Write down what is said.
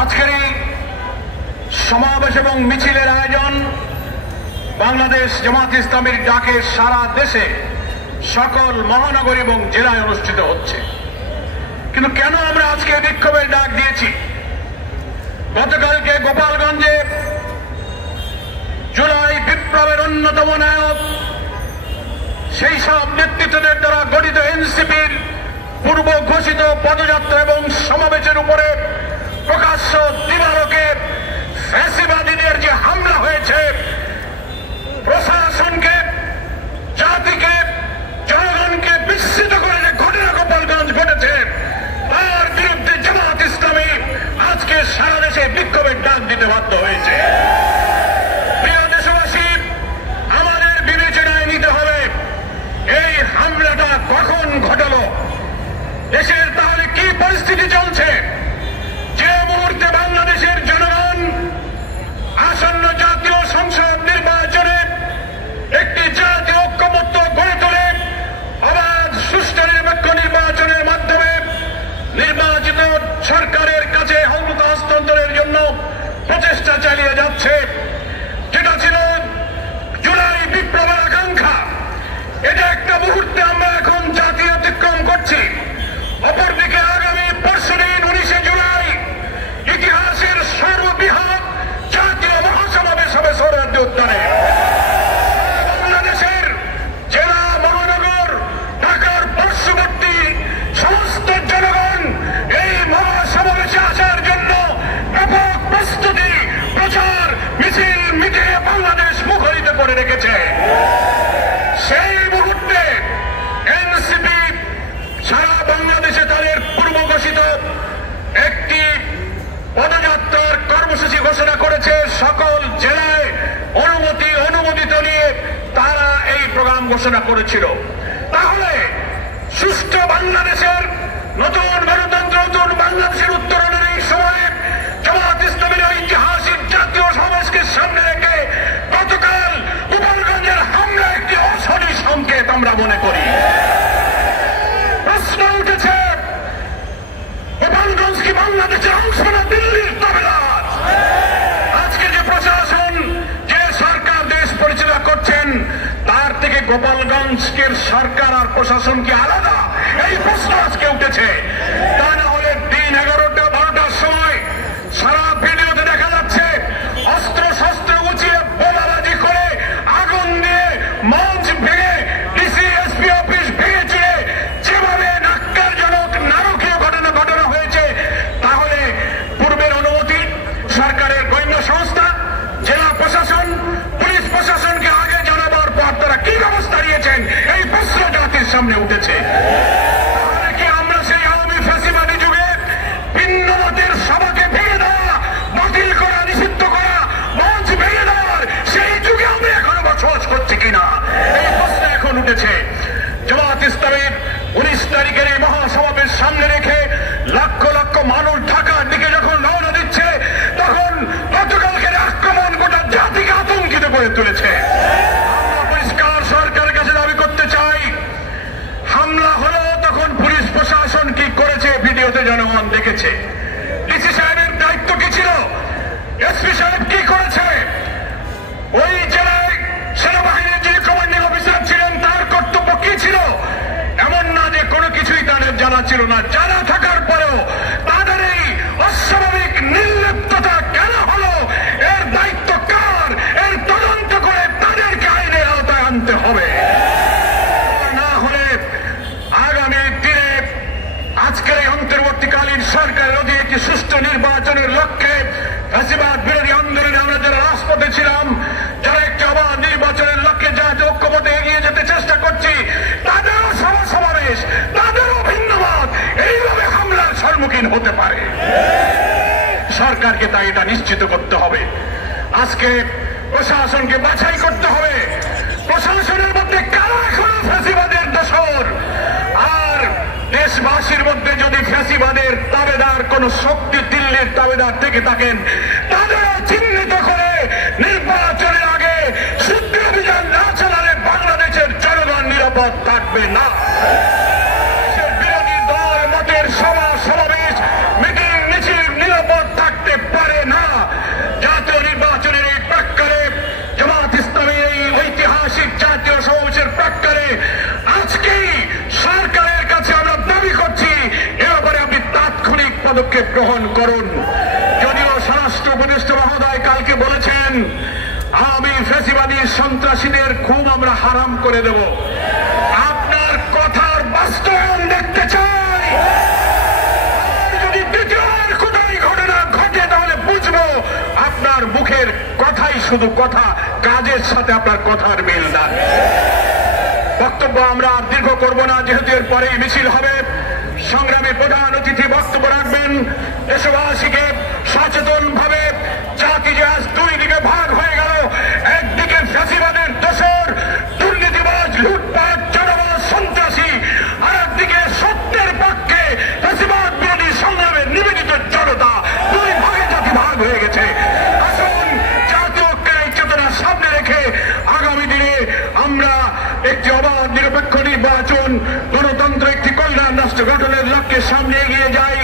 আজকের এই সমাবেশ এবং মিছিলের আয়োজন বাংলাদেশ জামাত ইসলামীর ডাকে সারা দেশে সকল মহানগর এবং জেলায় অনুষ্ঠিত হচ্ছে। কিন্তু কেন আমরা আজকে বিক্ষোভের ডাক দিয়েছি? গতকালকে গোপালগঞ্জে জুলাই বিপ্লবের অন্যতম নায়ক সেই সব নেতৃত্বদের দ্বারা গঠিত এনসিপির পূর্ব ঘোষিত পদযাত্রা এবং সমাবেশের উপরে প্রকাশ্য দিবালোকে ফ্যাসিবাদীদের যে হামলা হয়েছে, প্রশাসনকে, জাতিকে, জনগণকে বিস্মিত করে যে ঘটনা গোপালগঞ্জ ঘটেছে, তার বিরুদ্ধে জামাত ইসলামী আজকে সারা দেশে বিক্ষোভের ডাক দিতে বাধ্য হয়েছে। প্রিয় দেশবাসী, আমাদের বিবেচনায় নিতে হবে এই হামলাটা কখন ঘটলো, দেশের তাহলে কি পরিস্থিতি চলছে। যে মুহূর্তে বাংলাদেশের জনগণ আসন্ন জাতীয় সংসদ নির্বাচনে একটি জাতীয় ঐক্যমত্য গড়ে তোলে, অবাধ সুষ্ঠু নিরপেক্ষ নির্বাচনের মাধ্যমে নির্বাচিত সরকারের কাছে ক্ষমতা হস্তান্তরের জন্য প্রচেষ্টা চালিয়ে যাচ্ছে, যেটা ছিল জুলাই বিপ্লবের আকাঙ্ক্ষা, এটা একটা মুহূর্তে আমরা এখন জাতি অতিক্রম করছি। অপরদিকে আগামী পরশুদিন 19শে জুলাই ইতিহাসের সর্ববৃহৎ জাতীয় মহাসমাবেশ হবে সোহরাওয়ার্দী উদ্যানে। বাংলাদেশের জেলা, মহানগর, ঢাকার পার্শ্ববর্তী সমস্ত জনগণ এই মহাসমাবেশে আসার জন্য ব্যাপক প্রস্তুতি, প্রচার, মিছিল মিটিয়ে বাংলাদেশ মুখরিত করে রেখেছে। সেই মুহূর্তে এনসিপি সারা বাংলাদেশে তাদের পূর্ব ঘোষিত একটি পদযাত্রার কর্মসূচি ঘোষণা করেছে। সকল জেলায় অনুমোদিত নিয়ে তারা এই প্রোগ্রাম ঘোষণা করেছিল। তাহলে সুষ্ঠু বাংলাদেশের নতুন গণতন্ত্র, নতুন বাংলাদেশের উত্তরণের এই সময়ে জামাত ইসলামীর ঐতিহাসিক জাতীয় সমাবেশকে সামনে রেখে গতকাল গোপালগঞ্জের হামলা একটি অশনি সংকেত আমরা মনে করি। প্রশ্ন উঠেছে, গোপালগঞ্জ কি বাংলাদেশের অংশ না দিল্লির দাবিদার? আজকে যে প্রশাসন, যে সরকার দেশ পরিচালনা করছেন, তার থেকে গোপালগঞ্জের সরকার আর প্রশাসন কি আলাদা? এই প্রশ্ন আজকে উঠেছে। তা না হলে দিন 11টা 12টার সময় সারা ভিডিওতে দেখা যাচ্ছে অস্ত্র শস্ত্র উঁচিয়ে বোমাবাজি করে আগুন দিয়ে মঞ্চ ভেঙে ডিসি এসপি অফিস ভেঙে চুড়ে যেভাবে নাক্কারজনক নারকীয় ঘটনা হয়েছে, তাহলে পূর্বের অনুমতি সরকারের গোয়েন্দা সংস্থা, জেলা প্রশাসন, পুলিশ প্রশাসনকে আগে জানাবার পর তারা কি ব্যবস্থা নিয়েছেন, এই প্রশ্ন জাতির সামনে উঠেছে। তাহলে কি আমরা সেই আওয়ামী ফ্যাসিবাদী যুগে ভিন্ন মতের সভাকে ভেঙে দেওয়া, বাতিল করা, নিষিদ্ধ করা, মঞ্চ ভেঙে দেওয়ার সেই যুগে আমরা এখনো বসবাস করছি কিনা, এই প্রশ্ন এখন উঠেছে। জামাত ইসলামীর 19 তারিখের এই মহাসমাবেশ সামনে রেখে লক্ষ লক্ষ মানুষ ঢাকার দিকে যখন রওনা দিচ্ছে, তখন গতকালকের আক্রমণ গোটা জাতিকে আতঙ্কিত করে তুলেছে। আমরা পরিষ্কার সরকারের কাছে দাবি করতে চাই, হামলা হলো তখন পুলিশ প্রশাসন কি করেছে ভিডিওতে জনগণ দেখেছে। ডিসি সাহেবের দায়িত্ব কি ছিল? এসপি সাহেব কি করেছে? ওই জেলায় সেনাবাহিনীর যে কমান্ডিং অফিসার ছিলেন তার কর্তব্য কি ছিল? এমন না যে কোনো কিছুই তাদের জানা ছিল না। জানা থাকার পরেও তাদের এই অস্বাভাবিক নির্লিপ্ততা কেন হলো, এর দায়িত্ব কার? এর তদন্ত করে তাদেরকে আইনের আওতায় আনতে হবে। না হলে আগামী দিনে আজকের এই অন্তর্বর্তীকালীন সরকারের অধীনে একটি সুষ্ঠু নির্বাচনের লক্ষ্যে ফ্যাসিবাদ বিরোধী আন্দোলনে আমরা যারা রাজপথে ছিলাম, যারা একটি অবাধ নির্বাচনের লক্ষ্যে জাতীয় ঐক্যমত্যে এগিয়ে যেতে চেষ্টা করছি, তাদেরও সমাবেশ, তাদেরও ভিন্নমত এইভাবে হামলার সম্মুখীন হতে পারে। সরকারকে তাই এটা নিশ্চিত করতে হবে। আজকে প্রশাসনকে বাছাই করতে হবে, প্রশাসনের মধ্যে কারা এখনো ফ্যাসিবাদের দোসর, আর দেশবাসীর মধ্যে যদি ফ্যাসিবাদের দাবেদার কোন শক্তি দিল্লির দাবেদার থেকে থাকেন, তাদেরও চিহ্নিত করে নির্বাচনের আগে শুদ্ধ অভিযান না চালালে বাংলাদেশের জনগণ নিরাপদ থাকবে না। বিরোধী দল মতের সভা সমাবেশ মিটিং মিছিল নিরাপদ থাকতে গ্রহণ করুন। যদিও স্বরাষ্ট্র উপদেষ্টা মহোদয় কালকে বলেছেন আমি ফ্যাসিবাদী সন্ত্রাসীদের খুব আমরা হারাম করে দেব, আপনার কথার বাস্তবায়ন দেখতে চাই। আর যদি দ্বিতীয় কোথায় ঘটনা ঘটে তাহলে বুঝবো আপনার মুখের কথাই শুধু কথা, কাজের সাথে আপনার কথার মিল না। বক্তব্য আমরা আর দীর্ঘ করব না, যেহেতু এর পরেই মিছিল হবে। সংগ্রামী প্রধান অতিথি বক্তব্য রাখবেন। দেশবাসীকে সচেতন ভাবে জাতি যে আজ দুই দিকে ভাগ হয়ে গেল, একদিকে ফ্যাসিবাদের দোসর দুর্নীতিবাজ লুটপাট জনবাদ সন্ত্রাসী, আর একদিকে সত্যের পক্ষে ফ্যাসিবাদ বিরোধী সংগ্রামের নিবেদিত জনতা, দুই ভাগে জাতি ভাগ হয়ে গেছে। আসুন জাতীয় ঐক্যের চেতনা সামনে রেখে আগামী দিনে আমরা একটি অবাধ নিরপেক্ষ নির্বাচন, গণতন্ত্র, একটি কল্যাণ রাষ্ট্র গঠনের লক্ষ্যে সামনে এগিয়ে যাই।